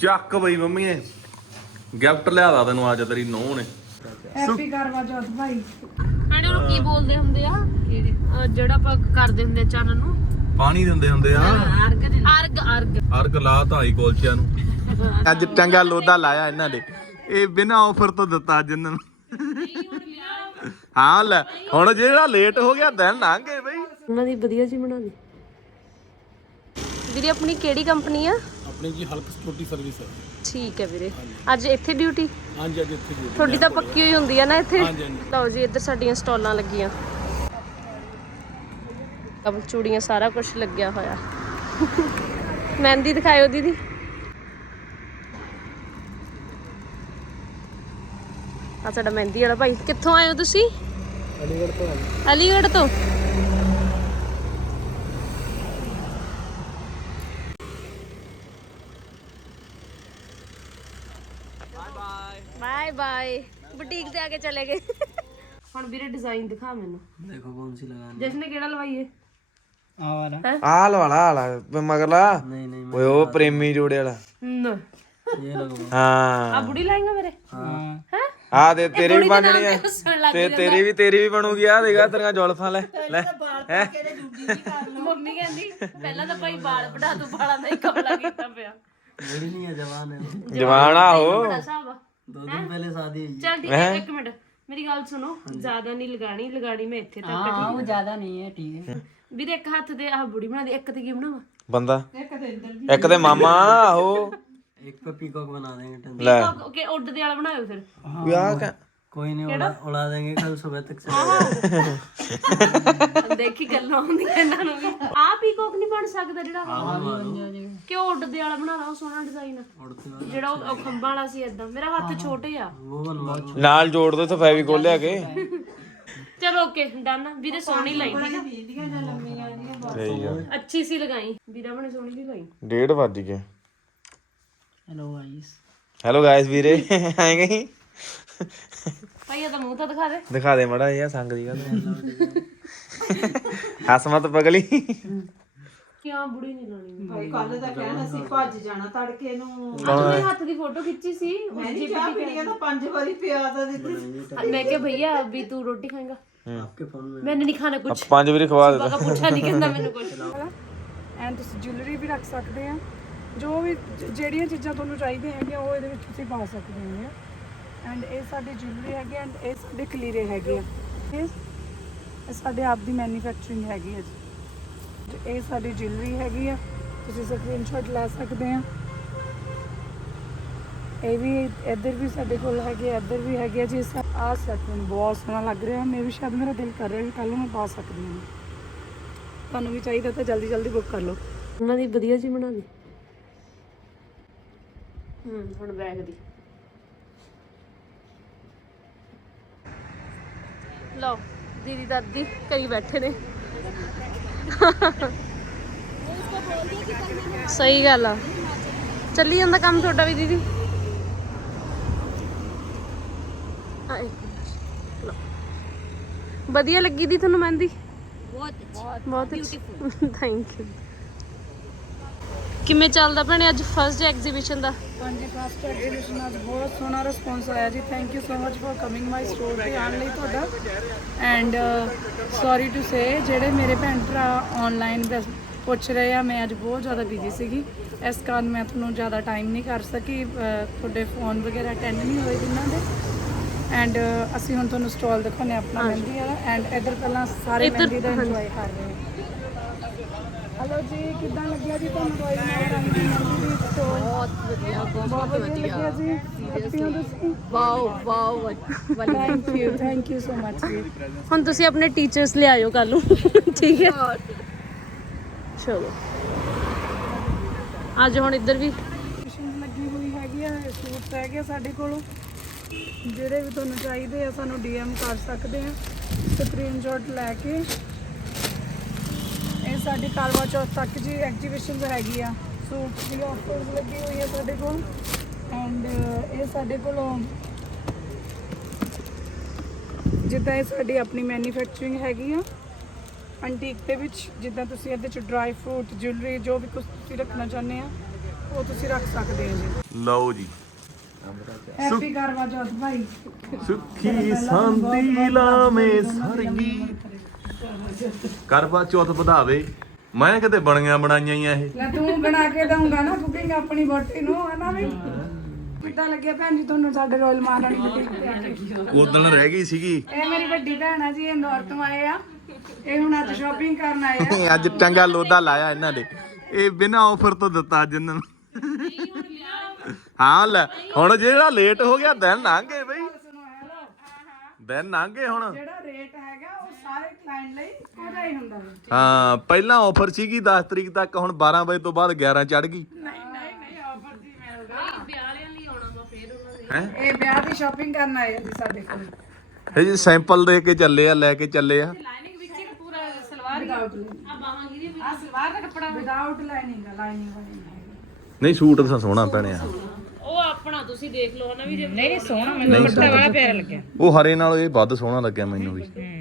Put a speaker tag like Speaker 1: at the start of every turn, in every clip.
Speaker 1: ਚੱਕ ਬਈ ਮੰਮੀ ਨੇ ਗਿਫਟ ਲਿਆਦਾ ਤੈਨੂੰ ਅੱਜ ਤੇਰੀ ਨੂੰਹ ਨੇ।
Speaker 2: ਹੈਪੀ ਕਰਵਾ ਚੌਥ ਭਾਈ।
Speaker 3: ਆਣੇ ਉਹਨੂੰ ਕੀ ਬੋਲਦੇ ਹੁੰਦੇ ਆ ਜਿਹੜਾ ਆਪਾਂ ਕਰਦੇ ਹੁੰਦੇ ਚੰਨ ਨੂੰ
Speaker 1: ਪਾਣੀ ਦਿੰਦੇ ਹੁੰਦੇ ਆ ਅਰਗ ਲਾ ਧਾਈ ਕੋਲਚਿਆਂ ਨੂੰ। ਅੱਜ ਚੰਗਾ ਲੋਦਾ ਲਾਇਆ ਇਹਨਾਂ ਨੇ, ਇਹ ਬਿਨਾਂ ਆਫਰ ਤੋਂ ਦਿੱਤਾ ਅੱਜ ਇਹਨਾਂ ਨੂੰ। ਹਾਂ ਲੈ ਹੁਣ ਜਿਹੜਾ ਲੇਟ ਹੋ ਗਿਆ ਦਿਨ ਲੰਘ ਗਏ ਬਈ।
Speaker 3: ਉਹਨਾਂ ਦੀ ਵਧੀਆ ਜੀ ਬਣਾ ਲਈ ਵੀਰੇ। ਆਪਣੀ ਕਿਹੜੀ ਕੰਪਨੀ ਆ?
Speaker 4: ਆਪਣੀ ਜੀ ਹਲਕ ਸਿਕਿਉਰਿਟੀ ਸਰਵਿਸ ਹੈ।
Speaker 3: ਠੀਕ ਹੈ ਵੀਰੇ। ਅੱਜ ਇੱਥੇ ਡਿਊਟੀ?
Speaker 4: ਹਾਂਜੀ ਅੱਜ ਇੱਥੇ ਜੀ।
Speaker 3: ਤੁਹਾਡੀ ਤਾਂ ਪੱਕੀ ਹੋਈ ਹੁੰਦੀ ਆ ਨਾ ਇੱਥੇ।
Speaker 4: ਹਾਂਜੀ ਹਾਂਜੀ।
Speaker 3: ਲਓ ਜੀ ਇੱਧਰ ਸਾਡੀਆਂ ਸਟਾਲਾਂ ਲੱਗੀਆਂ, ਅਬ ਚੂੜੀਆਂ ਸਾਰਾ ਕੁਝ ਲੱਗਿਆ ਹੋਇਆ। ਮਹਿੰਦੀ ਦਿਖਾਇਓ ਦੀਦੀ। ਆ ਸਾਡਾ ਮਹਿੰਦੀ ਵਾਲਾ ਭਾਈ। ਕਿੱਥੋਂ ਆਏ ਹੋ ਤੁਸੀਂ?
Speaker 4: ਅਲੀਗੜ੍ਹ ਤੋਂ।
Speaker 3: ਅਲੀਗੜ੍ਹ ਤੋਂ। Bye bye. ਬੁਟੀਕ ਤੇ ਆ ਕੇ ਚਲੇ ਗਏ। ਹੁਣ ਵੀਰੇ ਡਿਜ਼ਾਈਨ ਦਿਖਾ ਮੈਨੂੰ।
Speaker 4: ਦੇਖੋ ਕੌਣ ਸੀ ਲਗਾਣੀ।
Speaker 3: ਜਸ਼ਨ ਕਿਹੜਾ ਲਵਾਈਏ?
Speaker 4: ਆ ਵਾਲਾ।
Speaker 1: ਆਹ ਲਵਾਲਾ ਮਗਰਲਾ।
Speaker 4: ਨਹੀਂ
Speaker 1: ਓਏ ਉਹ ਪ੍ਰੇਮੀ ਜੋੜੇ ਵਾਲਾ।
Speaker 3: ਨਾ
Speaker 4: ਇਹ ਲਗਵਾ।
Speaker 1: ਹਾਂ
Speaker 3: ਆ ਬੁੜੀ ਲਾਏਗਾ ਮੇਰੇ।
Speaker 4: ਹਾਂ।
Speaker 3: ਹੈ
Speaker 1: ਆ ਤੇ ਤੇਰੀ ਵੀ ਬਣਨੀ ਆ ਤੇ ਤੇਰੀ ਵੀ ਬਣੂਗੀ। ਆ ਦੇਗਾ ਤੇਰੀਆਂ ਜੁਲਫਾਂ ਲੈ ਲੈ ਹੈ।
Speaker 3: ਮੰਮੀ ਕਹਿੰਦੀ ਪਹਿਲਾਂ ਤਾਂ ਭਾਈ ਵਾਲ ਵਢਾ ਤੂੰ ਵਾਲਾਂ ਦਾ ਹੀ ਕਮਲਾ ਕੀਤਾ ਪਿਆ।
Speaker 4: ਬੜੀ ਨਹੀਂ ਹੈ ਜਵਾਨ ਹੈ।
Speaker 1: ਜਵਾਨ ਆ ਉਹ।
Speaker 3: ਬੜਾ ਹਿਸਾਬ ਆ।
Speaker 4: 2 ਦਿਨ ਪਹਿਲੇ शादी हुई।
Speaker 3: ਚੱਲ ਠੀਕ ਹੈ। ਇੱਕ ਮਿੰਟ ਮੇਰੀ ਗੱਲ ਸੁਣੋ। ਜ਼ਿਆਦਾ ਨਹੀਂ ਲਗਾਣੀ ਮੈਂ ਇੱਥੇ ਤੱਕ।
Speaker 4: हाँ वो ज्यादा नहीं है ठीक है।
Speaker 3: ਵੀਰੇ ਇੱਕ ਹੱਥ ਤੇ ਆਹ ਬੁੜੀ ਬਣਾ ਦੇ, ਇੱਕ ਤੇ ਕੀ ਬਣਾਵਾ?
Speaker 1: ਬੰਦਾ ਇੱਕ ਤੇ ਮਾਮਾ ਆਹੋ।
Speaker 4: एक पे पीकॉक बना देंगे।
Speaker 1: ਲੈ
Speaker 3: ਓਕੇ ਉੱਡਦੇ ਵਾਲਾ ਬਣਾਇਓ ਫਿਰ।
Speaker 1: ਵਿਆਹ
Speaker 4: कोई नहीं उड़ा देंगे कल सुबह तक से।
Speaker 3: ਦੇਖੀ ਗੱਲਾਂ ਹੁੰਦੀਆਂ ਇਹਨਾਂ ਨੂੰ ਵੀ। ਆਹ ਪੀਕੋਕ ਨਹੀਂ ਬਣ ਸਕਦਾ ਜਿਹੜਾ ਕਿਉਂ? ਉੱਡਦੇ ਵਾਲਾ ਬਣਾ ਲਾ, ਉਹ ਸੋਹਣਾ ਡਿਜ਼ਾਈਨ ਆ। ਜਿਹੜਾ ਉਹ ਖੰਭਾਂ ਵਾਲਾ ਸੀ ਏਦਾਂ। ਮੇਰਾ ਹੱਥ ਛੋਟੇ ਆ।
Speaker 4: वो बनवा दो।
Speaker 1: ਨਾਲ ਜੋੜ ਦੋ ਤੇ ਫੈਵੀਕੋਲ ਲਿਆ ਕੇ।
Speaker 3: ਚਲੋ ਓਕੇ ਡਨ। ਵੀਰੇ ਸੋਹਣੀ ਲਾਈ ਠੀਕ ਆ। ਅੱਛੀ ਸੀ ਲਗਾਈ ਵੀਰਾ ਬਣੇ, ਸੋਹਣੀ ਵੀ ਲਾਈ।
Speaker 1: 1:30 ਵੱਜ ਗਏ।
Speaker 4: Hello guys.
Speaker 1: ਹੈਲੋ ਗਾਇਸ ਵੀਰੇ ਆਏ ਗਈ।
Speaker 3: ਭਾਈ ਇਹਦਾ ਮੂੰਹ ਤਾਂ ਦਿਖਾ ਦੇ।
Speaker 1: ਦਿਖਾ ਦੇ ਮੜਾ ਇਹ ਸੰਗ ਦੀ ਗੱਲ। ਹੱਸ ਮਤ ਪਗਲੀ।
Speaker 3: ਕਿਉਂ ਬੁੜੀ ਨਹੀਂ ਲਾਣੀ?
Speaker 2: ਭਾਈ ਕੱਲ ਤਾਂ ਕਹਿਣਾ ਸੀ ਭੱਜ ਜਾਣਾ ਤੜਕੇ ਨੂੰ।
Speaker 3: ਮੇਰੇ ਹੱਥ ਦੀ ਫੋਟੋ ਖਿੱਚੀ ਸੀ।
Speaker 2: ਮੈਂ ਨਹੀਂ ਚਾਹ ਪੀਣੀ ਆ ਤਾਂ 5 ਵਾਰੀ ਪਿਆ ਤਾਂ ਦਿੱਤੀ।
Speaker 3: मैं क्या भैया अभी तू रोटी खाएगा?
Speaker 4: आपके फोन में
Speaker 3: मैंने नहीं खाना कुछ।
Speaker 1: 5 ਵਾਰੀ ਖਵਾ ਦੇ।
Speaker 3: बाका पूछा नहीं कहता मैंने कुछ।
Speaker 2: ਐਂਡ ਤੁਸੀਂ ਜੁਐਲਰੀ ਵੀ ਰੱਖ ਸਕਦੇ ਆ। ਜੋ ਵੀ ਜਿਹੜੀਆਂ ਚੀਜ਼ਾਂ ਤੁਹਾਨੂੰ ਚਾਹੀਦੀਆਂ ਹੈਗੀਆਂ ਉਹ ਇਹਦੇ ਵਿੱਚ ਤੁਸੀਂ ਪਾ ਸਕਦੇ ਹੋ। ਐਂਡ ਇਹ ਸਾਡੀ ਜੁਐਲਰੀ ਹੈਗੀ ਐਂਡ ਇਹ ਸਾਡੇ ਕਲੀਰੇ ਹੈਗੇ ਆ। ਇਹ ਸਾਡੇ ਆਪ ਦੀ ਮੈਨੂਫੈਕਚਰਿੰਗ ਹੈਗੀ ਹੈ ਜੀ। ਇਹ ਸਾਡੀ ਜੁਐਲਰੀ ਹੈਗੀ ਆ, ਤੁਸੀਂ ਸਕਰੀਨਸ਼ਾਟ ਲੈ ਸਕਦੇ ਆ। ਇਹ ਵੀ ਇੱਧਰ ਵੀ ਸਾਡੇ ਕੋਲ ਹੈਗੇ, ਇੱਧਰ ਵੀ ਹੈਗੇ ਆ ਜੀ। ਆਹ ਸੈਟ ਮੈਨੂੰ ਬਹੁਤ ਸੋਹਣਾ ਲੱਗ ਰਿਹਾ। ਮੈਂ ਵੀ ਸ਼ਾਇਦ ਮੇਰਾ ਦਿਲ ਕਰ ਰਿਹਾ ਕਿ ਕੱਲ੍ਹ ਨੂੰ ਮੈਂ ਪਾ ਸਕਦੀ ਹਾਂ। ਤੁਹਾਨੂੰ ਵੀ ਚਾਹੀਦਾ ਤਾਂ ਜਲਦੀ ਜਲਦੀ ਬੁੱਕ ਕਰ ਲਓ।
Speaker 3: ਉਹਨਾਂ ਦੀ ਵਧੀਆ ਜੀ ਬਣਾ ਲਈ। ਹੁਣ ਬੈਗ ਦੀ ਲਓ। ਦੀਦੀ ਦਾਦੀ ਕਰੀ ਬੈਠੇ ਨੇ। ਸਹੀ ਗੱਲ ਆ। ਚੱਲੀ ਜਾਂਦਾ ਕੰਮ ਤੁਹਾਡਾ ਵੀ ਦੀਦੀ। ਵਧੀਆ ਲੱਗੀ ਦੀ ਤੁਹਾਨੂੰ ਮਹਿੰਦੀ? ਬਹੁਤ ਅੱਛੀ। Thank you. ਕਿਵੇਂ ਚੱਲਦਾ ਭੈਣੇ ਅੱਜ ਫਸਟ ਡੇ ਐਗਜ਼ੀਬਿਸ਼ਨ ਦਾ?
Speaker 2: ਹਾਂਜੀ ਫਸਟ ਐਗਜ਼ੀਬਿਸ਼ਨ ਅੱਜ ਬਹੁਤ ਸੋਹਣਾ ਰਿਸਪੌਂਸ ਆਇਆ ਜੀ। Thank you so much for coming my store ਤੇ ਆਉਣ ਲਈ ਤੁਹਾਡਾ। ਐਂਡ ਸੌਰੀ ਟੂ ਸੇ ਜਿਹੜੇ ਮੇਰੇ ਭੈਣ ਭਰਾ ਆਨਲਾਈਨ ਪੁੱਛ ਰਹੇ ਆ, ਮੈਂ ਅੱਜ ਬਹੁਤ ਜ਼ਿਆਦਾ ਬਿਜ਼ੀ ਸੀਗੀ, ਇਸ ਕਾਰਨ ਮੈਂ ਤੁਹਾਨੂੰ ਜ਼ਿਆਦਾ ਟਾਈਮ ਨਹੀਂ ਕਰ ਸਕੀ। ਤੁਹਾਡੇ ਫੋਨ ਵਗੈਰਾ ਅਟੈਂਡ ਨਹੀਂ ਹੋਏ ਜਿਨ੍ਹਾਂ ਦੇ। ਐਂਡ ਅਸੀਂ ਹੁਣ ਤੁਹਾਨੂੰ ਸਟਾਲ ਦਿਖਾਉਂਦੇ ਆਪਣਾ ਮਹਿੰਦੀ ਵਾਲਾ। ਐਂਡ ਇੱਧਰ ਪਹਿਲਾਂ ਸਾਰੇ ਮਹਿੰਦੀ ਦਾ ਇੰਜੋਏ ਕਰ ਰਹੇ ਆ। ਹੈਲੋ ਜੀ, ਕਿੱਦਾਂ ਲੱਗਿਆ ਜੀ ਤੁਹਾਨੂੰ ਰੋਇਲ ਮਹਾਰਾਣੀ ਦੀ ਮਹਿੰਦੀ ਦੀ ਸਟਾਲ? ਬਹੁਤ ਵਧੀਆ ਲੱਗਿਆ ਜੀ। ਹੈਪੀ ਹੋ ਤੁਸੀਂ? Wow thank you so much ਜੀ।
Speaker 3: ਹੁਣ ਤੁਸੀਂ ਆਪਣੇ ਟੀਚਰਸ ਲੈ ਆਇਓ ਕੱਲ ਨੂੰ। ਠੀਕ ਹੈ ਚਲੋ। ਅੱਜ ਹੁਣ ਇੱਧਰ ਵੀ
Speaker 2: ਲੱਗੀ ਹੋਈ ਹੈਗੀ ਆ। ਸੂਟ ਹੈਗੇ ਸਾਡੇ ਕੋਲੋਂ, ਜਿਹੜੇ ਵੀ ਤੁਹਾਨੂੰ ਚਾਹੀਦੇ ਆ ਸਾਨੂੰ DM ਕਰ ਸਕਦੇ ਆ ਸਕਰੀਨਸ਼ਾਟ ਲੈ ਕੇ। ਇਹ ਸਾਡੀ ਕਰਵਾ ਚੌਥ ਤੱਕ ਜੀ ਐਗਜ਼ੀਬਿਸ਼ਨ ਹੈਗੀ ਆ। ਸੂਟ ਦੀ ਆਫਰਸ ਲੱਗੀ ਹੋਈ ਆ ਸਾਡੇ ਕੋਲ। ਐਂਡ ਇਹ ਸਾਡੇ ਕੋਲੋਂ ਜਿੱਦਾਂ ਇਹ ਸਾਡੀ ਆਪਣੀ ਮੈਨੂਫੈਕਚਰਿੰਗ ਹੈਗੀ ਆ ਐਂਟੀਕ ਦੇ ਵਿੱਚ। ਜਿੱਦਾਂ ਤੁਸੀਂ ਇਹਦੇ ਚ ਡਰਾਈ ਫਰੂਟ, ਜੁਐਲਰੀ, ਜੋ ਵੀ ਕੁਝ ਤੁਸੀਂ ਰੱਖਣਾ ਚਾਹੁੰਦੇ ਆ ਉਹ ਤੁਸੀਂ ਰੱਖ ਸਕਦੇ ਹੋ ਜੀ।
Speaker 1: ਲਓ ਜੀ
Speaker 2: ਹੈਪੀ ਕਰਵਾ ਚੌਥ ਭਾਈ।
Speaker 1: ਸੁੱਖੀ ਸੰਤੀ ਲਾਵੇਂ ਸਰਗੀ ਕਰਵਾ ਚੌਥ ਵਧਾਵੇ। ਮੈਂ ਕਿਤੇ ਬਣੀਆਂ ਬਣਾਈਆਂ ਹੀ ਆ ਇਹ।
Speaker 2: ਲੈ ਤੂੰ ਬਣਾ ਕੇ ਦਊਂਗਾ ਨਾ ਕੁਕਿੰਗ ਆਪਣੀ ਵੋਟੀ ਨੂੰ, ਹੈ ਨਾ ਵੀ। ਕਿੱਦਾਂ ਲੱਗਿਆ ਭੈਣ ਜੀ ਤੁਹਾਨੂੰ ਸਾਡੇ ਰੋਇਲ ਮਹਾਰਾਣੀ ਬੁਟੀਕ ਤੇ ਆ ਕੇ?
Speaker 1: ਉਦਣ ਰਹਿ ਗਈ ਸੀਗੀ।
Speaker 2: ਇਹ ਮੇਰੀ ਵੱਡੀ ਭੈਣ ਆ ਜੀ, ਇੰਦੌਰ ਤੋਂ ਆਏ ਆ। ਇਹ ਹੁਣ ਅੱਜ ਸ਼ਾਪਿੰਗ ਕਰਨ ਆਏ ਆ।
Speaker 1: ਅੱਜ ਚੰਗਾ ਲੋਦਾ ਲਾਇਆ ਇਹਨਾਂ ਨੇ। ਇਹ ਬਿਨਾਂ ਆਫਰ ਤੋਂ ਦਿੱਤਾ ਅੱਜ ਇਹਨਾਂ ਨੂੰ। ਹਾਂ ਲੈ ਹੁਣ ਜਿਹੜਾ ਲੇਟ ਹੋ ਗਿਆ ਦਿਨ ਲੰਘ ਗਏ ਬਈ, ਦਿਨ ਲੰਘ ਗਏ ਹੁਣ।
Speaker 2: ਜਿਹੜਾ ਰੇਟ ਹੈਗਾ ਉਹ ਸਾਰੇ ਕਲਾਇੰਟ ਲਈ ਇੱਕੋ ਜਿਹਾ ਹੀ ਹੁੰਦਾ ਹੈ।
Speaker 1: ਹਾਂ ਪਹਿਲਾਂ ਆਫਰ ਸੀਗੀ 10 ਤਰੀਕ ਤੱਕ, ਹੁਣ 12 ਵਜੇ ਤੋਂ ਬਾਅਦ 11 ਚੜ ਗਈ।
Speaker 2: ਨਹੀਂ ਆਫਰ ਜੀ ਮਿਲਦਾ।
Speaker 3: ਵਿਆਹ ਵਾਲਿਆਂ ਲਈ ਆਉਣਾ ਵਾ ਫੇਰ ਉਹਨਾਂ ਦੇ।
Speaker 1: ਹੈ
Speaker 2: ਇਹ ਵਿਆਹ ਦੀ ਸ਼ਾਪਿੰਗ ਕਰਨ ਆਏ ਆ ਜੀ ਸਾਡੇ ਕੋਲ।
Speaker 1: ਇਹ ਜੀ ਸੈਂਪਲ ਦੇ ਕੇ ਚੱਲੇ ਆ, ਲੈ ਕੇ ਚੱਲੇ ਆ।
Speaker 3: ਲਾਈਨਿੰਗ ਵਿੱਚ ਹੀ ਪੂਰਾ ਸਲਵਾਰ
Speaker 2: ਵਿਦਆਊਟ
Speaker 3: ਆ ਬਾਹਾਂ ਗਿਰੀ ਵੀ ਆ ਸਲਵਾਰ ਦਾ ਕੱਪੜਾ
Speaker 2: ਵਿਦਆਊਟ ਲਾਈਨਿੰਗ ਲਾਈਨਿੰਗ ਵਾਲੀ
Speaker 1: ਨਹੀਂ ਸੂਟ ਤਾਂ ਸੋਹਣਾ ਪੈਣਿਆ।
Speaker 3: ਉਹ ਆਪਣਾ ਤੁਸੀਂ ਦੇਖ ਲਓ ਹਨਾ ਵੀ ਜੇ
Speaker 5: ਨਹੀਂ ਸੋਹਣਾ ਮੈਨੂੰ ਦੁਪੱਟਾ ਵਾਲਾ ਪਿਆਰਾ ਲੱਗਿਆ।
Speaker 1: ਉਹ ਹਰੇ ਨਾਲ ਇਹ ਵੱਧ ਸੋਹਣਾ ਲੱਗਿਆ ਮੈਨੂੰ ਵੀ।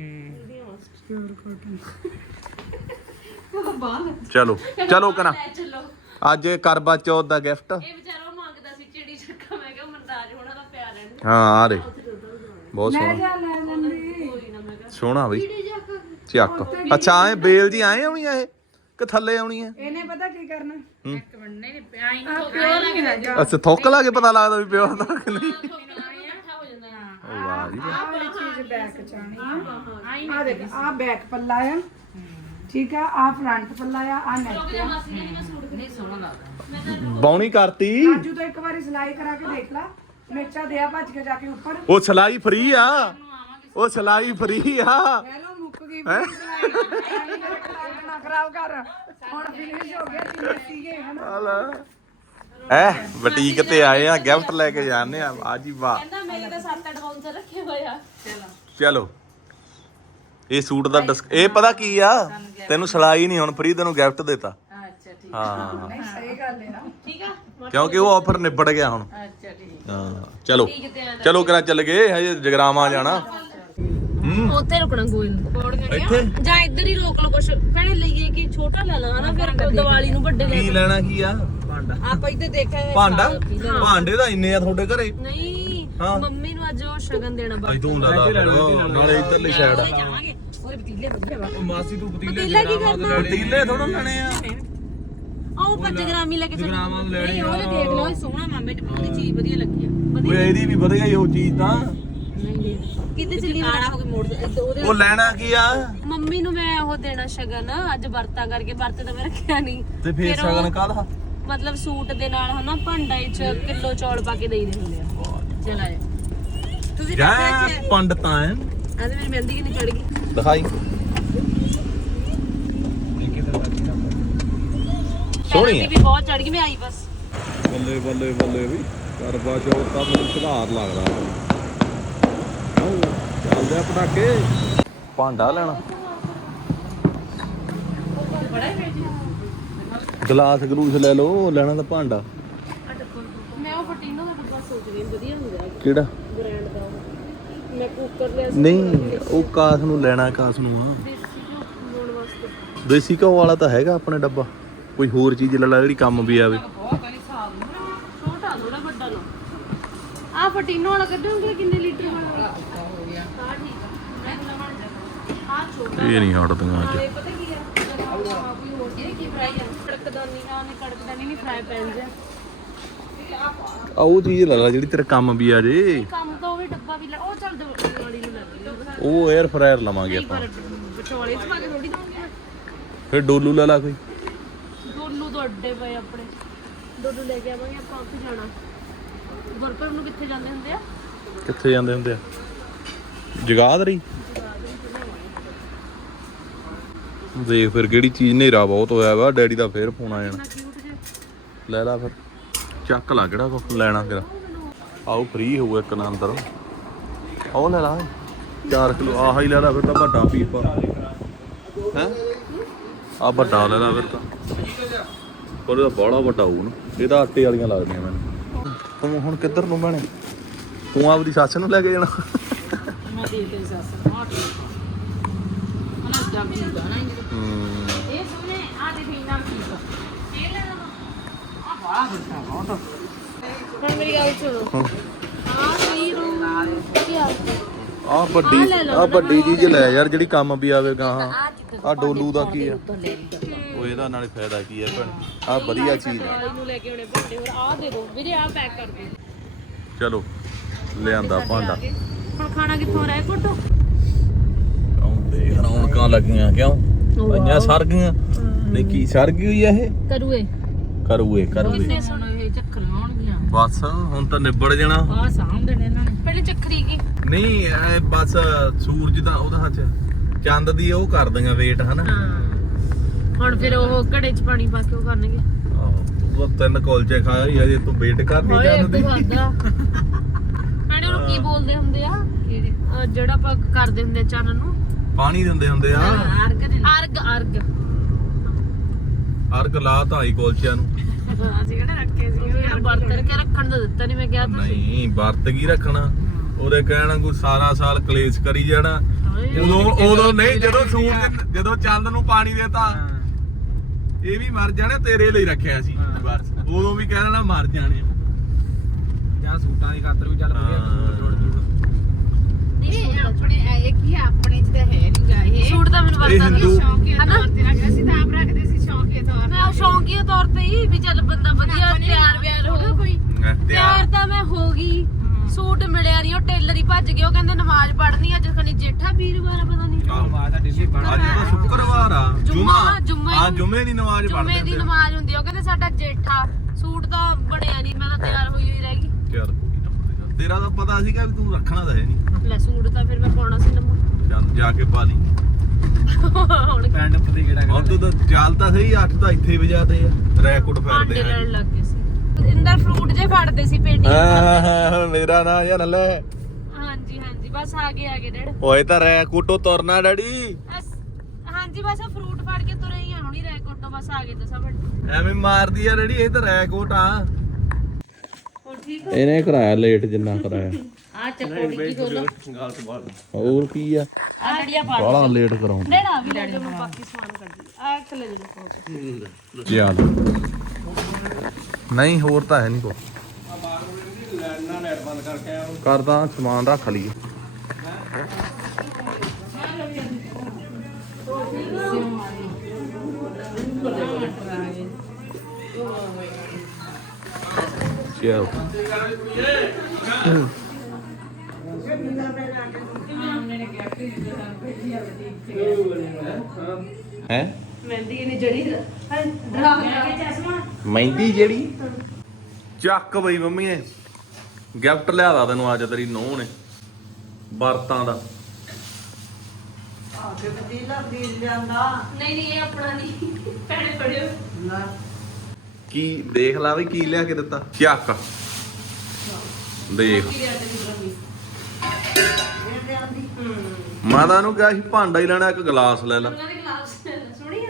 Speaker 1: ਚਲੋ ਚਲੋ ਕਰਾਂ
Speaker 3: ਚਲੋ
Speaker 1: ਅੱਜ ਕਰਵਾ ਚੌਥ ਦਾ ਗਿਫਟ।
Speaker 3: ਇਹ ਵਿਚਾਰਾ ਉਹ ਮੰਗਦਾ ਸੀ ਚਿੜੀ ਚੱਕਾ, ਮੈਂ ਕਿਹਾ ਮਨਰਾਜ ਹੋਣਾ ਦਾ ਪਿਆ ਲੈਣ
Speaker 1: ਹਾਂ ਆ ਰੇ ਬਹੁਤ ਸੋਹਣਾ
Speaker 2: ਜਾ ਲੈ ਲੈਂਦੀ।
Speaker 1: ਸੋਹਣਾ ਬਈ ਚੱਕ। ਅੱਛਾ ਐ ਬੇਲ ਜੀ ਆਏ ਆਉਣੀ ਆ ਇਹ ਕਿ ਥੱਲੇ ਆਉਣੀ ਆ?
Speaker 2: ਇਹਨੇ ਪਤਾ ਕੀ ਕਰਨਾ?
Speaker 5: ਇੱਕ ਮਿੰਟ ਨਹੀਂ ਆਈ
Speaker 2: ਆ ਪਿਓਰ ਨਹੀਂ ਹੈਗਾ।
Speaker 1: ਅੱਛਾ ਥੁੱਕ ਲਾ ਕੇ ਪਤਾ ਲੱਗਦਾ ਵੀ ਪਿਓ ਦਾ ਕਿ ਨਹੀਂ।
Speaker 3: ਇਕੱਠਾ ਹੋ ਜਾਂਦਾ ਹੈ।
Speaker 1: ਉਹ ਵਾਹ ਜੀ ਵਾਹ।
Speaker 2: ਆਹ ਵਾਲੀ ਚੀਜ਼ ਬੈਕ ਚ ਆਣੀ ਆ। ਆ ਦੇਖ ਆ ਬੈਕ ਪੱਲਾ ਆ, ਠੀਕ ਆ। ਆ ਫਰੰਟ ਪੱਲਾ ਆ ਨੈਕ ਆ।
Speaker 5: ਨਹੀਂ ਸੋਹਣਾ ਲੱਗਦਾ।
Speaker 1: ਬੌਣੀ ਕਰਤੀ।
Speaker 2: ਆਜੂ ਤੋਂ ਇੱਕ ਵਾਰੀ ਸਿਲਾਈ ਕਰਾ ਕੇ ਦੇਖ ਲਾ। ਮੇਚਾ ਦਿਆ ਭੱਜ ਕੇ ਜਾ ਕੇ ਉੱਪਰ।
Speaker 1: ਉਹ ਸਿਲਾਈ ਫ੍ਰੀ ਆ, ਉਹ ਸਿਲਾਈ ਫ੍ਰੀ ਆ।
Speaker 2: ਪਹਿਲਾਂ ਮੁੱਕ ਗਈ ਸਿਲਾਈ। ਨਾ ਖਰਾਬ ਕਰ। ਹੁਣ ਫਿਨਿਸ਼ ਹੋ ਗਿਆ ਜਿੰਨੇ ਸੀਗੇ ਹਨਾ।
Speaker 1: ਐ ਬੁਟੀਕ ਤੇ ਆਏ ਆ, ਗਿਫਟ ਲੈ ਕੇ ਜਾਂਦੇ ਆ। ਆ ਜੀ ਵਾਹ।
Speaker 3: ਕਹਿੰਦਾ ਮੇਰੇ ਤਾਂ 7-8 ਬਾਉਂਸਰ ਰੱਖੇ ਹੋਏ ਆ।
Speaker 1: ਚਲੋ ਇਹ ਸੂਟ ਦਾ ਇਹ ਪਤਾ ਕੀ ਆ, ਤੈਨੂੰ ਸਿਲਾਈ ਨਹੀਂ ਹੁਣ ਫ੍ਰੀ, ਤੈਨੂੰ ਗਿਫਟ ਦਿੱਤਾ।
Speaker 5: ਅੱਛਾ ਠੀਕ।
Speaker 1: ਹਾਂ
Speaker 2: ਨਹੀਂ ਸਹੀ ਗੱਲ ਹੈ ਨਾ।
Speaker 3: ਠੀਕ ਆ
Speaker 1: ਕਿਉਂਕਿ ਉਹ ਆਫਰ ਨਿਬੜ ਗਿਆ ਹੁਣ।
Speaker 5: ਅੱਛਾ ਠੀਕ।
Speaker 1: ਹਾਂ ਚਲੋ ਚਲੋ ਕਰਾ ਚੱਲ ਗਏ, ਹਜੇ ਜਗਰਾਵਾਂ ਜਾਣਾ।
Speaker 3: ਉੱਥੇ ਰੁਕਣਾ ਗੋਲ
Speaker 1: ਇੱਥੇ
Speaker 3: ਜਾਂ ਇੱਧਰ ਹੀ ਰੋਕ ਲਓ ਕੁਛ। ਭੈਣੇ ਲਈਏ ਕਿ ਛੋਟਾ ਲੈ ਲਾ ਹਨਾ, ਫਿਰ ਦੀਵਾਲੀ ਨੂੰ ਵੱਡੇ ਲੈ
Speaker 1: ਕੀ ਲੈਣਾ ਕੀ ਆ?
Speaker 5: ਆਪਾਂ ਇੱਥੇ ਦੇਖਿਆ
Speaker 1: ਭਾਂਡਾ ਭਾਂਡੇ ਤਾਂ ਇੰਨੇ ਆ ਤੁਹਾਡੇ ਘਰੇ।
Speaker 3: ਨਹੀਂ
Speaker 1: ਹਾਂ।
Speaker 3: ਮੰਮੀ ਨੂੰ ਅੱਜ ਉਹ ਸ਼ਗਨ ਦੇਣਾ
Speaker 1: ਅੱਜ ਤੂੰ ਲੈ ਲਾ ਨਾਲੇ ਇੱਧਰਲੀ ਸਾਈਡ ਆ।
Speaker 3: ਜਾਵਾਂਗੇ ਉਹਦੇ ਪਤੀਲੇ ਵਧੀਆ ਵਾ।
Speaker 1: ਮਾਸੀ ਤੂੰ
Speaker 3: ਪਤੀਲਾ ਕੀ ਕਰਨਾ?
Speaker 1: ਪਤੀਲੇ ਥੋੜਾ ਲੈਣੇ ਆ।
Speaker 3: ਉਹ 5 ਗ੍ਰਾਮੀ ਲੈ ਕੇ ਚੱਲ। ਨਹੀਂ ਉਹਨੇ ਦੇਖ ਲਓ, ਇਹ ਸੋਹਣਾ ਮਾਮੇ ਤੇ ਉਹਦੀ ਚੀਜ਼ ਵਧੀਆ ਲੱਗੀ ਆ।
Speaker 1: ਓਏ ਇਹਦੀ ਵੀ ਵਧੀਆ ਹੀ ਉਹ ਚੀਜ਼ ਤਾਂ।
Speaker 3: ਕਿੱਥੇ ਚੱਲੀ ਆਣਾ ਹੋ ਕੇ ਮੋੜ ਉਹਦੇ
Speaker 1: ਉਹ ਲੈਣਾ ਕੀ ਆ?
Speaker 3: ਮੰਮੀ ਨੂੰ ਮੈਂ ਉਹ ਦੇਣਾ ਸ਼ਗਨ ਅੱਜ ਵਰਤਾਂ ਕਰਕੇ। ਵਰਤ ਤਾਂ ਮੈਂ ਰੱਖਿਆ ਨਹੀਂ।
Speaker 1: ਤੇ ਫੇਰ ਸਗਨ ਕਾਹਦਾ?
Speaker 3: ਮਤਲਬ ਸੂਟ ਦੇ ਨਾਲ ਹਨਾ ਭਾਂਡਾ ਚ ਕਿਲੋ ਚੌਲ ਪਾ ਕੇ ਦੇਈ ਦੇ ਹੁੰਦੇ ਆ। ਚਲ ਆਏ ਤੁਸੀਂ
Speaker 1: ਜਾ ਪੰਡਤਾਂ
Speaker 3: ਅੱਜ ਮੇਰੀ ਮਹਿੰਦੀ ਕਿੰਨੀ ਚੜ ਗਈ।
Speaker 1: ਦਿਖਾਈ ਸੋਹਣੀ ਆ।
Speaker 3: ਵੀ ਬਹੁਤ ਚੜ ਗਈ, ਮੈਂ ਆਈ ਬਸ।
Speaker 1: ਬੱਲੇ ਬੱਲੇ ਬੱਲੇ ਵੀ ਕਰਵਾ ਚੌਥ ਦਾ ਮੈਨੂੰ ਸੁਧਾਰ ਲੱਗਦਾ। ਚੱਲਦੇ ਆ ਪਟਾਕੇ। ਭਾਂਡਾ ਲੈਣਾ, ਗਲਾਸ ਗਲੂਸ ਲੈ ਲਓ। ਲੈਣਾ ਤਾਂ ਭਾਂਡਾ।
Speaker 3: ਮੈਂ ਉਹ ਫਟੀਨੋ ਦਾ ਡੱਬਾ ਸੋਚ ਰਹੀ ਹਾਂ, ਵਧੀਆ ਹੁੰਦਾ
Speaker 1: ਕਿਹੜਾ?
Speaker 3: ਬ੍ਰਾਂਡ ਦਾ ਉਹ। ਮੈਂ ਕੁੱਕਰ ਲਿਆ ਸੀ
Speaker 1: ਨਹੀਂ ਉਹ ਕਾਸ ਨੂੰ ਲੈਣਾ, ਕਾਸ ਨੂੰ ਆ।
Speaker 3: ਦੇਸੀ ਘਿਓ ਬਣਾਉਣ ਵਾਸਤੇ।
Speaker 1: ਦੇਸੀ ਘਿਓ ਵਾਲਾ ਤਾਂ ਹੈਗਾ ਆਪਣੇ ਡੱਬਾ। ਕੋਈ ਹੋਰ ਚੀਜ਼ ਲੈ ਲਾ ਜਿਹੜੀ ਕੰਮ ਵੀ ਆਵੇ।
Speaker 3: ਛੋਟਾ ਥੋੜਾ ਵੱਡਾ ਲਓ। ਆ ਫਟੀਨੋ ਵਾਲਾ ਕੱਢੋਗੇ ਕਿੰਨੇ ਲੀਟਰ ਵਾਲਾ?
Speaker 5: ਹੋ ਗਿਆ।
Speaker 3: ਹਾਂ ਠੀਕ ਆ, ਮੈਂ ਲਵਾਂ ਜਾ। ਆ ਛੋਟਾ
Speaker 1: ਇਹ ਨਹੀਂ ਹਟਦੀਆਂ ਅੱਜ।
Speaker 3: ਇਹ ਪਤਾ ਕੀ ਹੈ, ਕੋਈ ਹੋਰ ਇਹ ਕੀ ਫਰਾਈ ਆ? ਕੜਕਦਾਨੀ ਆ ਨੇ, ਕੜਕਦਾਨੀ ਨਹੀਂ ਫਰਾਈ ਪੈਨ ਜਾ।
Speaker 1: ਆ ਉਹ ਚੀਜ਼ ਲੈ ਲਾ ਜਿਹੜੀ ਤੇਰੇ ਕੰਮ ਵੀ ਆ ਜੇ।
Speaker 3: ਕੰਮ ਤਾਂ ਉਹ ਵੀ ਡੱਬਾ ਵੀ ਲੈ। ਉਹ ਚੱਲ ਦਿਵਾਲੀ ਨੂੰ ਲੈ ਲਓ।
Speaker 1: ਉਹ 에ਅਰ ਫਰਾਇਰ ਲਵਾਂਗੇ ਆਪਾਂ।
Speaker 3: ਪਰ ਵਿਚੋਲੇ ਚ ਪਾ ਕੇ ਥੋੜੀ ਦਵਾਂਗੇ।
Speaker 1: ਫਿਰ ਡੋਲੂ ਲੈ ਲਾ ਕੋਈ।
Speaker 3: ਡੋਲੂ ਤੋਂ ਅੱਡੇ ਪਏ ਆਪਣੇ। ਡੋਲੂ ਲੈ ਕੇ ਆਵਾਂਗੇ ਆਪਾਂ। ਉੱਥੇ ਜਾਣਾ ਗੁਰਪੁਰਬ ਨੂੰ। ਕਿੱਥੇ ਜਾਂਦੇ ਹੁੰਦੇ ਆ?
Speaker 1: ਕਿੱਥੇ ਜਾਂਦੇ ਹੁੰਦੇ ਆ? ਜਗਾਦਰੀ। ਦੇਖ ਫਿਰ ਕਿਹੜੀ ਚੀਜ਼। ਹਨੇਰਾ ਬਹੁਤ ਹੋਇਆ ਵਾ, ਡੈਡੀ ਦਾ ਫੇਰ ਫੋਨ ਆ ਜਾਣਾ।
Speaker 3: ਕਿਊਟ ਜੇ।
Speaker 1: ਲੈ ਲਾ ਫਿਰ, ਚੱਕ ਲਾ ਕਿਹੜਾ ਕੁਛ ਲੈਣਾ ਤੇਰਾ। ਆਓ ਫ੍ਰੀ ਹੋਊ ਇੱਕ ਨਾ ਅੰਦਰ। ਉਹ ਲੈ ਲਾ 4 ਕਿਲੋ। ਆਹ ਹੀ ਲੈ ਲਾ ਫਿਰ ਤਾਂ ਵੱਡਾ ਪੀਪਾ ਹੈ। ਆ ਵੱਡਾ ਲੈ ਲਾ ਫਿਰ ਤਾਂ। ਪਰ ਇਹਦਾ ਬੜਾ ਵੱਡਾ ਹੋਊ ਨਾ। ਇਹ ਤਾਂ ਆਟੇ ਵਾਲੀਆਂ ਲੱਗਦੀਆਂ ਮੈਨੂੰ। ਤੂੰ ਹੁਣ ਕਿੱਧਰ ਨੂੰ ਬਣੇ? ਤੂੰ ਆਪਦੀ ਸੱਸ ਨੂੰ ਲੈ ਕੇ ਜਾਣਾ?
Speaker 5: ਮੈਂ ਦੇ ਕੇ ਸੱਸ ਨੂੰ ਹਟ ਉਹਨਾਂ ਦਾ ਵੀ ਗਾਣਾ ਹੀ।
Speaker 3: ਇਹ ਸੁਣੇ ਆ ਦੇ ਵੀ ਨਾਮ ਕੀ ਇਹ ਲੈ ਲਵਾਂ। ਆ ਹੁਣ ਮੇਰੀ ਗੱਲ ਸੁਣੋ ਆਹ ਸਹੀ ਰੂਮ ਕੀ ਆ
Speaker 1: ਆ ਵੱਡੀ ਚੀਜ਼ ਲੈ ਯਾਰ ਜਿਹੜੀ ਕੰਮ ਵੀ ਆਵੇਗਾ। ਹਾਂ ਆ ਡੋਲੂ ਦਾ ਕੀ ਆ ਉਹ ਇਹਦਾ ਨਾਲੇ ਫਾਇਦਾ ਕੀ ਆ ਭੈਣ ਆ ਵਧੀਆ ਚੀਜ਼ ਆ।
Speaker 3: ਇਹਨੂੰ ਲੈ ਕੇ ਆਉਣੇ ਭਾਂਡੇ ਹੋਰ ਆਹ ਦੇ ਦਿਓ ਵੀਰੇ ਆਹ ਪੈਕ ਕਰ ਦਿਓ।
Speaker 1: ਚਲੋ ਲਿਆਂਦਾ ਭਾਂਡਾ।
Speaker 3: ਹੁਣ ਖਾਣਾ ਕਿੱਥੋਂ ਰਹਿ ਕੋਟੋ
Speaker 1: ਆਉਂਦੇ ਰੌਣਕਾਂ ਲੱਗੀਆਂ ਕਿਉਂ ਪਈਆਂ ਸਰ ਗਈਆਂ ਨਹੀਂ ਕੀ ਸਰ ਗਈ ਹੋਈ ਆ ਇਹ
Speaker 3: ਕਰੂਏ
Speaker 1: ਕਰੂਏ
Speaker 3: ਕਿੰਨੇ ਸੁਣ ਇਹ ਚੱਕਰ ਲਾਉਣਗੀਆਂ
Speaker 1: ਬਸ ਹੁਣ ਤਾਂ ਨਿਬੜ ਜਾਣਾ।
Speaker 3: ਆਹ ਸਾਹਮਣੇ ਨੇ ਇਹਨਾਂ ਨੇ ਪਹਿਲੇ ਚੱਕਰੀ ਕੀ
Speaker 1: ਨਹੀਂ ਇਹ ਬਸ ਸੂਰਜ ਦਾ ਉਹਦਾ ਹੱਥ ਚੰਦ ਦੀ ਉਹ ਕਰ ਦਿੰਗਾ ਵੇਟ ਹਨਾ।
Speaker 3: ਹੁਣ ਫਿਰ ਉਹ ਘੜੇ 'ਚ ਪਾਣੀ ਪਾ ਕੇ ਉਹ ਕਰਨਗੇ।
Speaker 1: ਤੂੰ ਤਾਂ 3 ਕੁਲਚੇ ਖਾਇਆ ਹੀ ਅਜੇ ਤੂੰ ਵੇਟ ਕਰਨੀ ਚੰਦ ਦੀ।
Speaker 3: ਨਾਲੇ ਉਹਨੂੰ ਕੀ ਬੋਲਦੇ ਹੁੰਦੇ ਆ ਜਿਹੜਾ ਆਪਾਂ ਕਰਦੇ ਹੁੰਦੇ ਚੰਨ ਨੂੰ
Speaker 1: ਪਾਣੀ ਦਿੰਦੇ ਹੁੰਦੇ ਆ
Speaker 3: ਅਰਗ ਅਰਗ
Speaker 1: ਅਰਗ ਲਾ ਤਾਂ ਆਈ ਕੁਲਚਿਆਂ ਨੂੰ।
Speaker 3: ਅਸੀਂ ਕਿਹੜੇ ਰੱਖੇ ਸੀ ਉਹ ਵਰਤ ਕੇ ਰੱਖਣ ਦਾ ਦਿੱਤਾ ਨਹੀਂ ਮੈਂ ਕਿਹਾ
Speaker 1: ਨਹੀਂ ਵਰਤ ਕੀ ਰੱਖਣਾ ਉਹਦੇ ਕਹਿਣਾ ਕੋਈ ਸਾਰਾ ਸਾਲ ਕਲੇਸ਼ ਕਰੀ ਜਾਣਾ। ਉਦੋਂ ਨਹੀਂ ਜਦੋਂ ਸੂਰਜ ਜਦੋਂ ਚੰਦ ਨੂੰ ਪਾਣੀ ਦੇਤਾ ਇਹ ਵੀ ਮਰ ਜਾਣੇ ਤੇਰੇ ਲਈ ਰੱਖਿਆ ਸੀ ਬਸ ਉਦੋਂ ਵੀ ਕਹਿਣਾ ਮਰ ਜਾਣੇ ਜਾਂ ਸੂਟਾਂ ਦੀ ਖਾਤਰ ਵੀ ਚੱਲ
Speaker 5: ਇਹ ਆਪਣੇ ਇਹ ਕੀ ਆਪਣੇ ਚ ਤਾਂ ਹੈ ਨਹੀਂ ਗਾ ਇਹ
Speaker 3: ਸੂਟ ਤਾਂ ਮੈਨੂੰ ਵਰਤਾਂ ਦੀ
Speaker 5: ਸ਼ੌਂਕੀ ਤੌਰ ਤੇ ਰੱਖਦੇ ਸੀ ਤਾਂ ਆਪ ਰੱਖਦੇ ਸੀ ਸ਼ੌਂਕੀ ਤੌਰ
Speaker 3: ਮੈਂ ਸ਼ੌਂਕੀ ਤੌਰ ਤੇ ਹੀ ਵੀ ਚੱਲ ਬੰਦਾ ਵਧੀਆ ਤਿਆਰ ਵਿਆਰ ਹੋ
Speaker 5: ਕੋਈ
Speaker 3: ਤਿਆਰ ਤਾਂ ਮੈਂ ਹੋ ਗਈ ਸੂਟ ਮਿਲਿਆ ਨਹੀਂ ਉਹ ਟੇਲਰ ਹੀ ਭੱਜ ਗਏ ਉਹ ਕਹਿੰਦੇ ਨਮਾਜ਼ ਪੜ੍ਹਨੀ ਅੱਜ ਖਣੀ ਜੇਠਾ ਵੀਰਵਾਰ ਆ ਪਤਾ ਨਹੀਂ
Speaker 1: ਅੱਜ ਤਾਂ ਸ਼ੁੱਕਰਵਾਰ ਆ
Speaker 3: ਜੁਮਾ
Speaker 1: ਜੁਮੇ ਦੀ ਨਮਾਜ਼ ਪੜ੍ਹਦੇ
Speaker 3: ਜੁਮੇ ਦੀ ਨਮਾਜ਼ ਹੁੰਦੀ ਉਹ ਕਹਿੰਦੇ ਸਾਡਾ ਜੇਠਾ ਸੂਟ ਤਾਂ ਬਣਿਆ ਨਹੀਂ ਮੈਂ ਤਾਂ ਤਿਆਰ ਹੋਈ ਹੋਈ ਰਹਿ ਗਈ
Speaker 1: ਯਾਰ ਤੇਰਾ ਤਾਂ ਪਤਾ ਸੀਗਾ ਵੀ ਤੂੰ ਰੱਖਣਾ ਤਾਂ ਹੈ ਨਹੀਂ
Speaker 3: ਲੈ ਸੂਟ ਤਾਂ ਫਿਰ ਮੈਂ ਪਾਉਣਾ ਸੀ ਨਮਾ
Speaker 1: ਚੱਲ ਜਾ ਕੇ ਪਾ ਲਈ
Speaker 3: ਹੁਣ
Speaker 1: ਪੈਂਡ ਪਤੀ ਕਿਹੜਾ ਹੁਣ ਤੂੰ ਤਾਂ ਚੱਲ ਤਾਂ ਸਹੀ 8 ਤਾਂ ਇੱਥੇ ਵਜਾਦੇ ਆ ਰੈਕੋਰਡ
Speaker 3: ਭਾਂਡੇ
Speaker 1: ਫੇਰਦੇ ਆ
Speaker 3: ਲੈਣ ਲੱਗ ਗਏ ਸੀ ਇੰਦਰ ਫਰੂਟ ਜੇ ਫੜਦੇ ਸੀ ਪੇਟੀ
Speaker 1: ਹਾਂ ਮੇਰਾ ਨਾਂ ਯਾਰ ਲੈ
Speaker 3: ਹਾਂਜੀ ਹਾਂਜੀ ਬਸ ਆ ਗਏ ਡੈਡ
Speaker 1: ਓਏ ਤਾਂ ਰੈਕੋਟੋ ਤੁਰਨਾ ਡੈਡੀ
Speaker 3: ਹਾਂਜੀ ਬਸ ਫਰੂਟ ਫੜ ਕੇ ਤੁਰੇ ਹੀ ਆ ਹੁਣੀ ਰੈਕੋਟੋ ਬਸ ਆ ਗਏ ਦੱਸਾਂ ਵੱਡ
Speaker 1: ਐਵੇਂ ਮਾਰਦੀ ਆ ਡੈਡੀ ਇਹ ਤਾਂ ਰੈਕੋਟ ਆ
Speaker 3: ਹੋਰ ਠੀਕ
Speaker 1: ਇਹਨੇ ਕਰਾਇਆ ਲੇਟ ਜਿੰਨਾ ਕਰਾਇਆ
Speaker 3: ਆ ਚੱਕੋੜੀ ਕੀ ਖੋਲੋ
Speaker 1: ਹੋਰ ਕੀ ਆ
Speaker 3: ਆ ਡੜੀਆਂ ਪਾ
Speaker 1: ਬਾਲਾ ਲੇਟ ਕਰਾਉਂ
Speaker 3: ਡੈਡਾ ਵੀ ਲੈ ਜਾਓ ਬਾਕੀ ਸਮਾਨ ਕੱਢ ਲਈ ਆ ਥੱਲੇ ਦੇ
Speaker 1: ਚੱਲ ਨਹੀਂ ਹੋਰ ਤਾਂ ਹੈ ਨਹੀਂ ਕੋ ਕਰਦਾ ਸਮਾਨ ਰੱਖ ਲਈਏ ਚਲ ਹੈ
Speaker 3: ਮਹਿੰਦੀ ਨੇ ਜੜੀ ਡਰਾ ਕੇ ਚਸ਼ਮਾ
Speaker 1: ਮਹਿੰਦੀ ਜਿਹੜੀ ਚੱਕ ਬਈ ਮੰਮੀ ਨੇ ਗਿਫਟ ਲਿਆਦਾ ਤੈਨੂੰ ਅੱਜ ਤੇਰੀ ਨੂੰਹ ਨੇ ਵਰਤਾਂ ਦਾ
Speaker 3: ਨਹੀਂ ਇਹ ਆਪਣਾ ਨਹੀਂ ਭੈਣੇ ਫੜਿਓ
Speaker 1: ਕੀ ਦੇਖ ਲਾ ਵੀ ਕੀ ਲਿਆ ਕੇ ਦਿੱਤਾ ਚੱਕ ਦੇਖ ਮਾਤਾ ਨੂੰ ਕਿਹਾ ਸੀ ਭਾਂਡਾ ਹੀ ਲੈਣਾ ਇੱਕ ਗਲਾਸ ਲੈ ਲਾ
Speaker 3: ਉਹਨਾਂ ਦੇ ਗਲਾਸ ਸੋਹਣੀ ਆ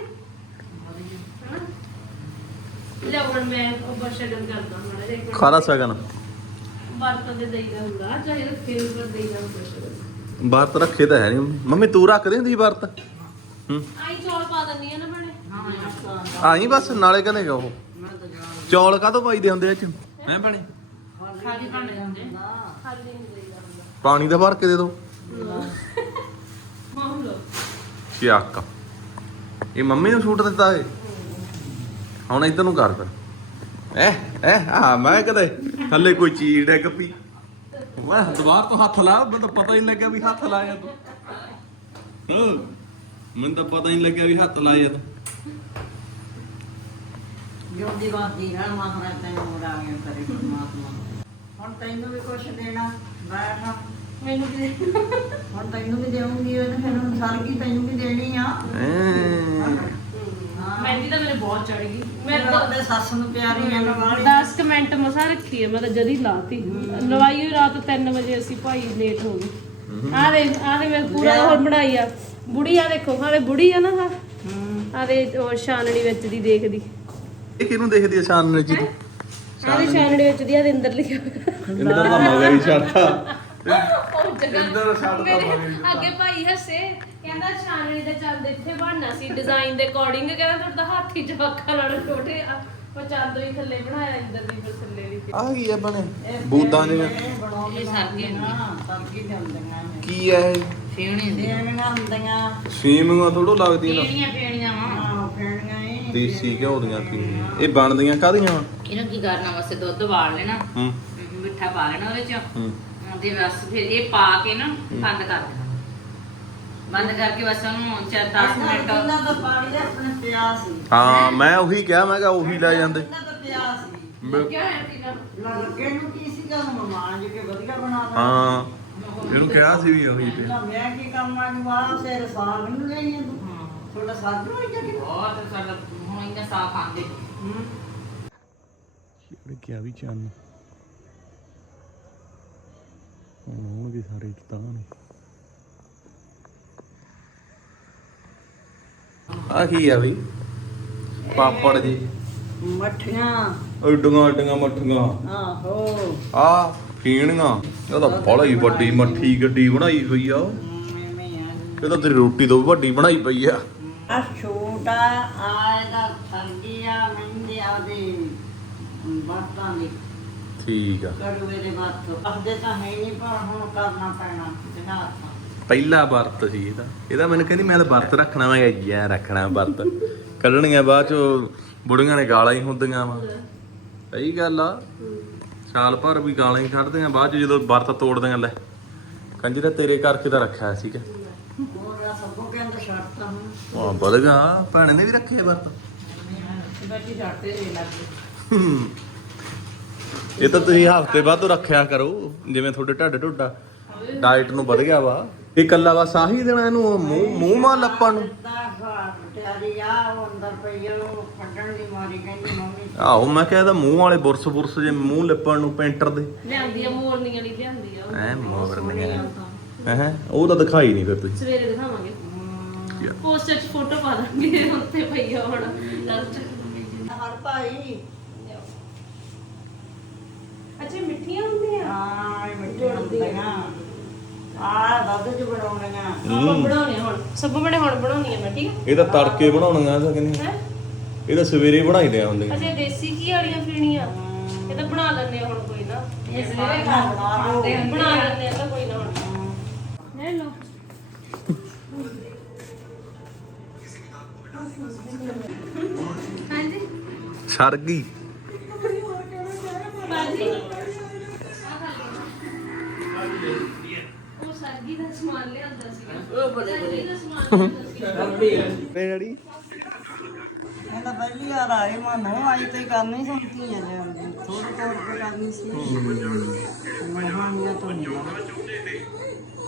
Speaker 3: ਲੈ ਹੁਣ ਮੈਂ ਉਹ ਬਸ਼ਗਨ ਕਰਦਾ ਮਾੜਾ ਜਿਹਾ
Speaker 1: ਖਾਰਾ ਸਗਨ
Speaker 3: ਵਰਤ ਦੇ ਦੇਈਦਾ ਹੁੰਦਾ ਚਾਹੇ ਫਿਰ ਪਰ ਦੇਈਦਾ ਹੁੰਦਾ
Speaker 1: ਵਰਤ ਰੱਖੇ ਤਾਂ ਹੈ ਨਹੀਂ ਮੰਮੀ ਤੂੰ ਰੱਖਦੇ ਹੁੰਦੀ ਵਰਤ
Speaker 3: ਆਈ ਚੌਲ ਪਾ ਦਿੰਦੀ ਆ ਨਾ ਭੈਣੇ
Speaker 1: ਆਈ ਬਸ ਨਾਲੇ ਕਹਿੰਦੇ ਉਹ ਚੌਲ ਕਾਹਤੋਂ ਪਾਈਦੇ ਹੁੰਦੇ ਆ ਚ ਹੈ ਭੈਣੇ
Speaker 3: ਖਾਲੀ ਭਾਂਡੇ ਹੁੰਦੇ ਖਾਲੀ ਨਹੀਂ ਦੇਈਦਾ ਹੁੰਦਾ
Speaker 1: ਪਾਣੀ ਦਾ ਭਰ ਕੇ ਦੇ ਦੋ
Speaker 3: ਮਾਹੌਲ
Speaker 1: ਚੱਕ ਇਹ ਮੰਮੀ ਨੂੰ ਸੂਟ ਦਿੱਤਾ ਏ ਹੁਣ ਇੱਧਰ ਨੂੰ ਕਰ ਫਿਰ ਆ ਮੈਂ ਕਦੇ ਥੱਲੇ ਕੋਈ ਚੀੜ ਹੈ ਕੱਪੀ ਮੈਂ ਦੁਬਾਰ ਤੋਂ ਹੱਥ ਲਾ ਮੈਨੂੰ ਤਾਂ ਪਤਾ ਹੀ ਨਹੀਂ ਲੱਗਿਆ ਵੀ ਹੱਥ ਲਾਇਆ ਤੂੰ ਮੈਨੂੰ ਤਾਂ ਪਤਾ ਹੀ ਨਹੀਂ ਲੱਗਿਆ ਵੀ ਹੱਥ ਲਾਇਆ ਤੂੰ
Speaker 4: ਜਿਉਂਦੀ ਬਾਦੀ ਰਹਿਣ ਮਹਾਰਾਜ ਤੈਨੂੰ ਮੁੜਾ ਗਿਆ ਕਰੇ ਪਰਮਾਤਮਾ ਹੁਣ ਤੈਨੂੰ ਵੀ ਕੁਛ ਦੇਣਾ ਬੈਠ
Speaker 3: ਮੈਨੂੰ ਵੀ
Speaker 4: ਹੁਣ ਤੈਨੂੰ ਵੀ ਦੇਵਾਂਗੀ ਉਹਨੇ ਫਿਰ ਹੁਣ ਸਰਗੀ ਤੈਨੂੰ ਵੀ ਦੇਣੀ ਆ
Speaker 3: ਮਹਿੰਦੀ ਤਾਂ ਮੇਰੇ ਬਹੁਤ ਚੜ ਗਈ
Speaker 4: ਮੈਂ ਤਾਂ ਆਪਣੇ ਸੱਸ ਨੂੰ ਪਿਆਰੀ ਆ ਨਵਾਲੀ
Speaker 3: 10 ਮਿੰਟ ਮਸਾ ਰੱਖੀ ਹੈ ਮੈਂ ਤਾਂ ਜਦੀ ਲਾਤੀ ਲਵਾਈ ਹੋਈ ਰਾਤ 3 ਵਜੇ ਅਸੀਂ ਭਾਈ ਲੇਟ ਹੋ ਗਏ ਆ ਦੇ ਮੈਂ ਪੂਰਾ ਹੋਰ ਬਣਾਈ ਆ ਬੁੜੀ ਆ ਦੇਖੋ ਹਾਲੇ ਬੁੜੀ ਆ ਨਾ ਆ ਦੇ ਉਹ ਛਾਨਣੀ ਵਿੱਚ ਦੀ ਦੇਖਦੀ
Speaker 1: ਇਹ ਕਿਹਨੂੰ ਦੇਖਦੀ ਆ ਛਾਨਣੀ ਚ
Speaker 3: ਆ ਦੇ ਛਾਨਣੀ ਵਿੱਚ ਦੀ ਆ ਦੇ ਅੰਦਰ ਲਿਖਿਆ
Speaker 1: ਇੰਦਰ ਦਾ ਮਗਰ ਹੀ ਛੱਡਤਾ
Speaker 3: ਉਹ ਜਗ੍ਹਾ
Speaker 1: ਇੰਦਰ ਛੱਡਤਾ ਮਗਰ ਹੀ
Speaker 3: ਅੱਗੇ ਭਾਈ ਹੱਸੇ ਕਹਿੰਦਾ ਛਾਨਣੀ ਦਾ ਚੰਦ ਇੱਥੇ ਬਣਨਾ ਸੀ ਡਿਜ਼ਾਈਨ ਦੇ ਅਕੋਰਡਿੰਗ ਕਹਿੰਦਾ ਤੁਹਾਡਾ ਹੱਥ ਹੀ ਜਵਾਕਾਂ ਨਾਲ ਛੋਟੇ ਆ ਉਹ ਚਾਦੋ ਹੀ ਥੱਲੇ ਬਣਾਇਆ ਇੰਦਰ ਦੀ ਫਿਰ ਥੱਲੇ ਵੀ
Speaker 1: ਆ ਕੀ ਆ ਬਣੇ ਬੂਦਾਂ ਦੀਆਂ
Speaker 4: ਬਣਾਉਂਦੇ ਸਰਗੇ ਸਰਗੀ ਦੇ ਹੁੰਦੀਆਂ ਨੇ
Speaker 1: ਕੀ ਆ ਇਹ
Speaker 4: ਫੇਣੀ ਦੇਣੀਆਂ ਹੁੰਦੀਆਂ
Speaker 1: ਸੇਮੀਆਂ ਥੋੜੋ ਲੱਗਦੀਆਂ ਨਾ
Speaker 4: ਫੇਣੀਆਂ ਵਾ ਫੇਣੀਆਂ ਇਹ
Speaker 1: ਦੇਸੀ ਘਿਓ ਦੀਆਂ ਕੀ ਇਹ ਬਣਦੀਆਂ ਕਾਹਦੀਆਂ
Speaker 6: ਇਹਨੂੰ ਕੀ ਕਰਨਾ ਵਾਸਤੇ ਦੁੱਧ ਵਾਲ ਲੈਣਾ
Speaker 1: ਹੂੰ
Speaker 6: ਮਿੱਠਾ ਪਾ ਲੈਣਾ ਉਹਦੇ ਚ
Speaker 1: ਹੂੰ
Speaker 6: ਤੇ ਬਸ ਫਿਰ ਇਹ ਪਾ ਕੇ ਨਾ ਬੰਦ ਕਰ ਦੇਣਾ ਬੰਦ ਕਰਕੇ ਬਸ ਉਹਨੂੰ 10 ਮਿੰਟ
Speaker 4: ਇਹਨਾਂ ਦਾ ਪਾਣੀ ਦਾ ਆਪਣੇ ਪਿਆ ਸੀ
Speaker 1: ਹਾਂ ਮੈਂ ਉਹੀ ਕਿਹਾ ਮੈਂ ਕਿਹਾ ਉਹੀ ਲੈ ਜਾਂਦੇ
Speaker 4: ਇਹਨਾਂ ਦਾ ਪਿਆ ਸੀ
Speaker 1: ਮੈਂ-
Speaker 3: ਕਿਆ ਹੈ ਤੀਨਾ
Speaker 4: ਲੱਗੇ ਨੂੰ ਕੀ ਸੀਗਾ ਮਮਾਨ ਜੀ ਕੇ ਵਧੀਆ ਬਣਾ ਦੇ
Speaker 1: ਹਾਂ ਇਹਨੂੰ ਕਿਹਾ ਸੀ ਵੀ ਉਹੀ ਤੇ
Speaker 4: ਮੈਂ ਕੀ ਕੰਮ ਆ ਨੂੰ ਆ ਸਿਰ ਸਾਗ ਨੂੰ ਲਈ ਤੂੰ ਤੁਹਾਡਾ ਸਾਗ ਨੂੰ ਆਇਆ ਕਿ
Speaker 6: ਬਹੁਤ ਸਾਡਾ ਹੁਣ ਇਹਨਾਂ ਸਾਫ ਆਂਦੇ
Speaker 1: ਇਹ ਕਿਹਾ ਵੀ ਚੰਨ ਹੋਣਗੇ ਸਾਰੇ ਤਾਂ ਨੂੰ ਆ ਕੀ ਆ ਬਈ ਪਾਪੜ ਜੀ
Speaker 4: ਮੱਠੀਆਂ
Speaker 1: ਏਡੀਆਂ ਏਡੀਆਂ ਮੱਠੀਆਂ
Speaker 4: ਆਹੋ
Speaker 1: ਆ ਫੀਣੀਆਂ ਇਹ ਤਾਂ ਬੜਾ ਹੀ ਵੱਡੀ ਮੱਠੀ ਗੱਡੀ ਬਣਾਈ ਹੋਈ ਆ
Speaker 4: ਐਵੇਂ ਆ
Speaker 1: ਇਹ ਤਾਂ ਤੇਰੀ ਰੋਟੀ ਤੋਂ ਵੀ ਵੱਡੀ ਬਣਾਈ ਪਈ ਆ
Speaker 4: ਆ ਛੋਟਾ ਆਏਗਾ ਸਰਗੀਆ ਮਹਿੰਦੇ ਆਦੇ ਬਾਤਾਂ ਦੀ
Speaker 1: ਠੀਕ ਆ
Speaker 4: ਕਰੂਏ ਦੇ ਬਾਤ ਅਖਦੇ ਤਾਂ ਹੈ ਨਹੀਂ ਪਰ ਹੁਣ ਕਰਨਾ ਪੈਣਾ ਜਿਹੜਾ
Speaker 1: ਪਹਿਲਾ ਵਰਤ ਸੀ ਇਹਦਾ ਮੈਨੂੰ ਕਹਿੰਦੀ ਮੈਂ ਤਾਂ ਵਰਤ ਰੱਖਣਾ ਵਾ ਯਾ ਰੱਖਣਾ ਵਰਤ ਕੱਢਣੀਆਂ ਬਾਅਦ ਚ ਬੁੜੀਆਂ ਨੇ ਗਾਲਾਂ ਹੀ ਹੁੰਦੀਆਂ ਵਾ ਸਹੀ ਗੱਲ ਆ ਸਾਲ ਭਰ ਵੀ ਗਾਲਾਂ ਹੀ ਕੱਢਦੀਆਂ ਬਾਅਦ ਚ ਜਦੋਂ ਵਰਤ ਤੋੜਦੀਆਂ ਲੈ ਕੰਜਰਾ ਤੇਰੇ ਕਰਕੇ ਤਾਂ ਰੱਖਿਆ ਸੀਗਾ
Speaker 4: ਹੋਰ ਆ ਸਭ ਕੇ ਅੰਦਰ ਛੱਡਤਾ ਹੁਣ
Speaker 1: ਆ ਬਦਗਾ ਭੈਣੇ ਨੇ ਵੀ ਰੱਖੇ ਵਰਤ
Speaker 3: ਬੈਠੀ ਛੱਡਦੇ ਨਹੀਂ ਲੱਗਦੇ
Speaker 1: ਇਹ ਤਾਂ ਤੁਸੀਂ ਹਫ਼ਤੇ ਬਾਅਦ ਤੋਂ ਰੱਖਿਆ ਕਰੋ ਜਿਵੇਂ ਤੁਹਾਡੇ ਢੱਡ ਢੁੱਡਾ ਡਾਈਟ ਨੂੰ ਵਧ ਗਿਆ ਵਾ ਇਹ ਕੱਲਾ ਬਸ ਆਹੀ ਦੇਣਾ ਇਹਨੂੰ ਮੂੰਹ ਮਾਂ ਲੱਪਾਂ ਨੂੰ
Speaker 4: ਤਿਆਰੀ ਆ ਉਹ ਅੰਦਰ ਪਈ ਆ ਉਹ ਕੱਢਣ ਦੀ ਮਾਰੀ ਕਹਿੰਦੀ ਮੰਮੀ
Speaker 1: ਆਹੋ ਮੈਂ ਕਿਹਾ ਇਹਦਾ ਮੂੰਹ ਵਾਲੇ ਬੁਰਸ ਜੇ ਮੂੰਹ ਲਿਪਣ ਨੂੰ ਪੇਂਟਰ ਦੇ
Speaker 3: ਲਿਆਂਦੀ ਆ ਮੋਰਨੀਆਂ ਲਈ ਲਿਆਂਦੀ ਆ
Speaker 1: ਐ ਮੋਰਨੀਆਂ ਹੈ ਉਹ ਤਾਂ ਦਿਖਾਈ ਨਹੀਂ ਫਿਰ ਤੁਸੀਂ
Speaker 3: ਸਵੇਰੇ ਦਿਖਾਵਾਂਗੇ ਪੋਸਟਰ 'ਚ ਫੋਟੋ ਪਾ ਦਾਂਗੇ ਉੱਤੇ ਪਈ ਆ ਹੁਣ
Speaker 4: ਹਰ ਭਾਈ
Speaker 3: ਅੱਛਾ ਮਿੱਠੀਆਂ ਹੁੰਦੀਆਂ
Speaker 4: ਹਾਂ ਇਹ ਮਿੱਠੀਆਂ ਹੁੰਦੀਆਂ ਆ ਦੁੱਧ ਚ ਬਣਾਉਣੀਆਂ
Speaker 3: ਆਪਾਂ ਬਣਾਉਣੇ ਹੁਣ ਸਭ ਬੜੇ ਹੁਣ ਬਣਾਉਣੀਆਂ ਮੈਂ ਠੀਕ ਹੈ
Speaker 1: ਇਹ ਤਾਂ ਤੜਕੇ ਬਣਾਉਣੀਆਂ ਤਾਂ ਕਹਿੰਦੀ
Speaker 3: ਹੈ
Speaker 1: ਇਹ ਤਾਂ ਸਵੇਰੇ ਬਣਾਈ ਦਿਆਂ ਹੁੰਦੀਆਂ
Speaker 3: ਅੱਛਾ ਦੇਸੀ ਘੀ ਵਾਲੀਆਂ ਫੀਣੀਆਂ ਇਹ ਤਾਂ ਬਣਾ ਲੈਂਦੇ ਆ ਹੁਣ ਕੋਈ ਨਾ
Speaker 4: ਇਹ ਸਾਰੇ ਖਾਂਦੇ
Speaker 3: ਬਣਾ ਲੈਂਦੇ ਆ ਤਾਂ ਕੋਈ ਨਾ ਹੁਣ ਲੈ ਲਓ ਹਾਂਜੀ
Speaker 1: ਸਰ ਗਈ
Speaker 3: ਬਾਜੀ ਉਹ ਸਰਗੀ ਦਾ ਸਮਾਨ ਲਿਆਂਦਾ ਸੀਗਾ ਉਹ ਬੜੇ ਦਾ ਸਮਾਨ ਲਿਆਂਦਾ ਸੀਗਾ
Speaker 1: ਡੈਡੀ
Speaker 4: ਇਹਦਾ ਪਹਿਲੀ ਵਾਰ ਆਏ ਮਨੋਂ ਆਈ ਤੇ ਕਰਨੀ ਸੰਤੀ ਹੈ ਥੋੜਾ ਥੋੜਾ ਕੇ ਕਰਨੀ ਸੀ ਮਹਾਨੀਆਂ ਤੋਂ